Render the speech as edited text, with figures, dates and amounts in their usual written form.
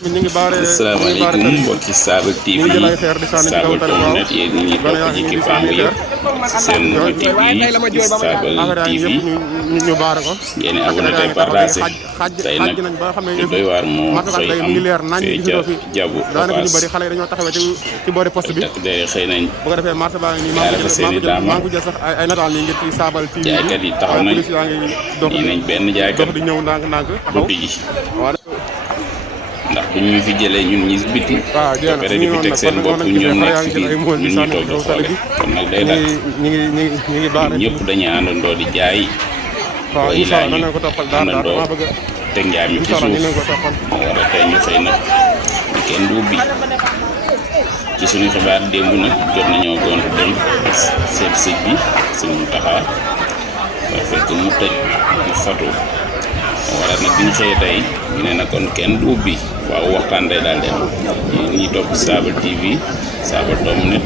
asalaamaaleykum mbokki Saabal TV Saabal net yéen ñi topp ci kippaam yëpp seen TV Saabal TV yéen a abonné tey partagé tey nag lu doy waar moo xëy am fee ca jabu Okaas takk dere xëy nañ jaare fa seeni daama jaaykat yi taxaw nañ nii nañ benn jaaykat du tijji ndax bu ñu fi jëlee ñun ñi biti ba pare di fi teg seen bopp ñoom nekk fi biir ñun ñu toog di xoole kon nag day dakk ñun ñëpp dañuy àndandoo di jaay booy laa ñu àndandoo teg njaay mi ci suuf moo war a tey ñu xëy nag di kenn du ubbi ci suñu xibaar démb nag jot nañoo gont dem seet sëj bi suñu taxaar war fekk mu tëj mu fatu wala nag bi ñu xëyee tey ñu ne nag kon kenn du ubbi waaw waxtaan day daal dem ñi topp Saabal TV Saabal net